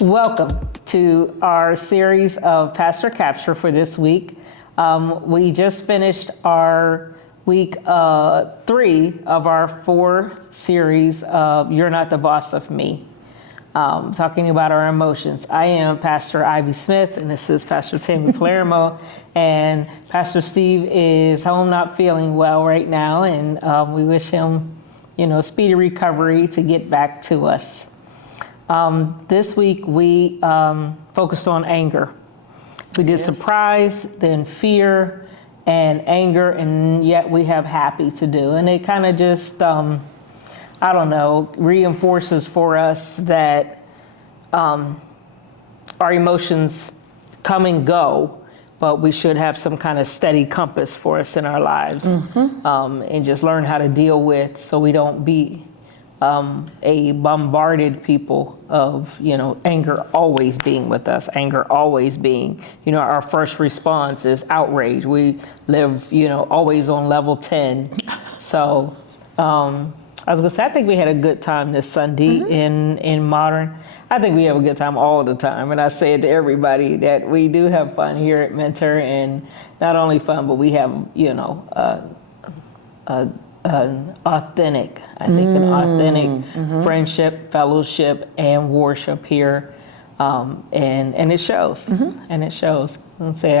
Welcome to our series of Pastor Capture for this week. We just finished our week 3 of our 4 series of You're Not the Boss of Me, talking about our emotions. I am Pastor Ivy Smith, and this is Pastor Tammy Palermo, and Pastor Steve is home not feeling well right now, and we wish him, speedy recovery to get back to us. This week we focused on anger. We did surprise, then fear, and anger, and yet we have happy to do. And it kind of just, reinforces for us that our emotions come and go, but we should have some kind of steady compass for us in our lives, and just learn how to deal with, so we don't be a bombarded people of, anger always being with us, anger always being, our first response is outrage. We live, always on level 10. So I was gonna say, I think we had a good time this Sunday in Modern. I think we have a good time all the time. And I say it to everybody that we do have fun here at Mentor, and not only fun, but we have, an authentic friendship, fellowship, and worship here, and it shows. And it shows. Let's say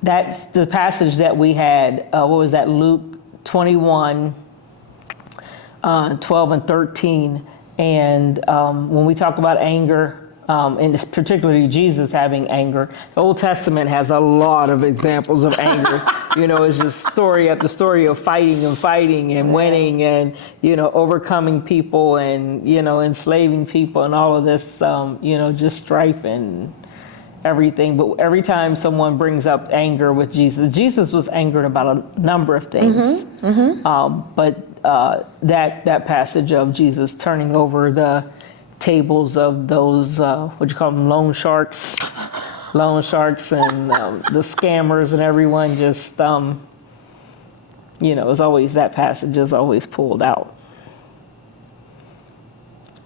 that's the passage that we had. What was that? Luke 21, 12 and 13. And when we talk about anger, and it's particularly Jesus having anger, the Old Testament has a lot of examples of anger. It's just story after story of fighting and winning and, overcoming people and, enslaving people and all of this, just strife and everything. But every time someone brings up anger with Jesus was angered about a number of things. But that passage of Jesus turning over the tables of those, what you call them, loan sharks and the scammers and everyone, just, it's always, that passage is always pulled out.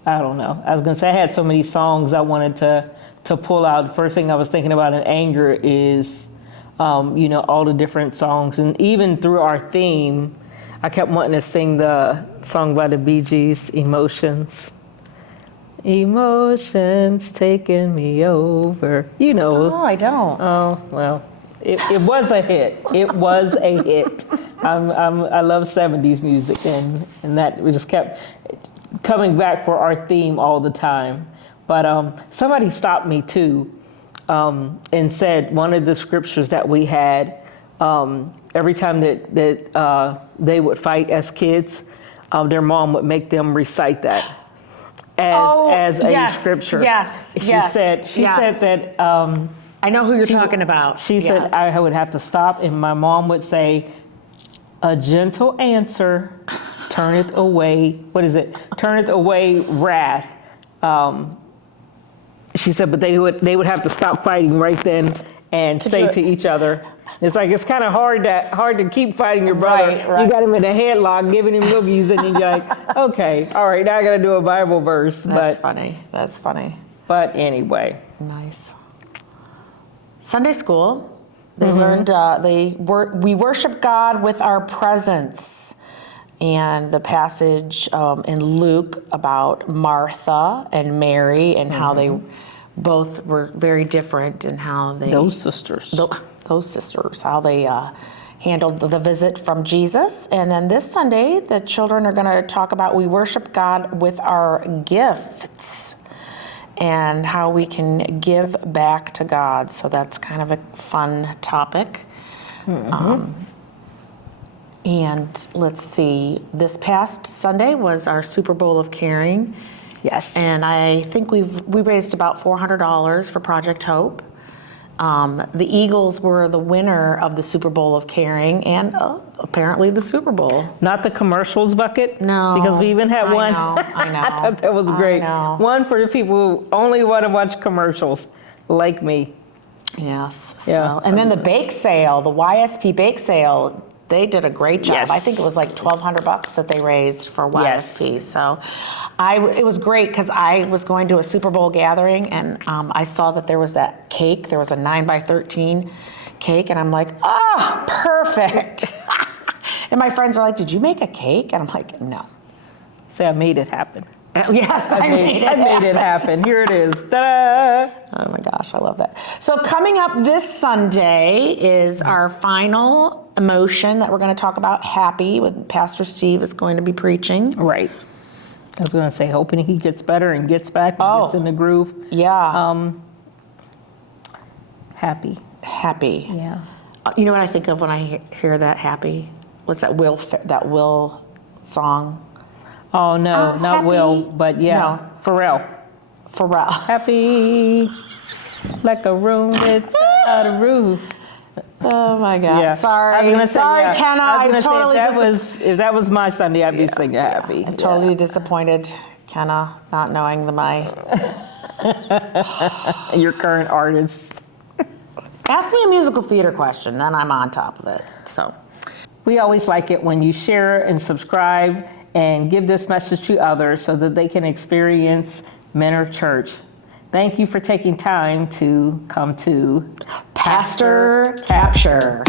I don't know. I was going to say, I had so many songs I wanted to pull out. The first thing I was thinking about in anger is, all the different songs. And even through our theme, I kept wanting to sing the song by the Bee Gees, Emotions. Emotions taking me over. Oh, I don't. Oh, well, it was a hit. It was a hit. I love 70s music, and that we just kept coming back for our theme all the time. But somebody stopped me too, and said one of the scriptures that we had, every time that they would fight as kids, their mom would make them recite that as a scripture. She said that. I know who you're talking about. She said I would have to stop, and my mom would say, "A gentle answer turneth away." What is it? Turneth away wrath. She said, but they would have to stop fighting right then and say to each other, it's like, it's kind of hard to keep fighting your brother. Right. You got him in a headlock, giving him noogies, and then you're like, okay, all right, now I got to do a Bible verse. That's funny. But anyway. Nice. Sunday school, they learned, we worship God with our presence. And the passage in Luke about Martha and Mary and how they both were very different and how they... Those sisters, how they handled the visit from Jesus. And then this Sunday, the children are going to talk about we worship God with our gifts and how we can give back to God. So that's kind of a fun topic. And let's see, this past Sunday was our Super Bowl of Caring. Yes. And I think we raised about $400 for Project Hope. The Eagles were the winner of the Super Bowl of Caring and apparently the Super Bowl. Not the commercials bucket? No. Because we even had one. I know. I thought that was great. One for the people who only want to watch commercials, like me. Yes. Yeah. So, and then the bake sale, the YSP bake sale, They did a great job. Yes. I think it was like $1,200 that they raised for YSP. So it was great because I was going to a Super Bowl gathering and I saw that there was that cake. There was a 9x13 cake and I'm like, perfect. And my friends were like, did you make a cake? And I'm like, no. Say I made it happen. Yes, I made it happen. Here it is. Ta-da! Oh my gosh, I love that. So coming up this Sunday is our final emotion that we're going to talk about, happy, with Pastor Steve is going to be preaching. Right. I was going to say, hoping he gets better and gets back and gets in the groove. Yeah. Happy. Happy. Yeah. You know what I think of when I hear that happy? What's that Will song? Oh, no, not happy. Will, but yeah, No. Pharrell. Pharrell. Happy, like a room without a roof. Oh my God. Yeah. Sorry. I was gonna say, Sorry, yeah. Kenna. I I was gonna totally say, if that was my Sunday, I'd be singing happy. I'm totally disappointed, Kenna, not knowing Your current artist. Ask me a musical theater question, then I'm on top of it. So. We always like it when you share and subscribe and give this message to others so that they can experience Menor Church. Thank you for taking time to come to Pastor Capture.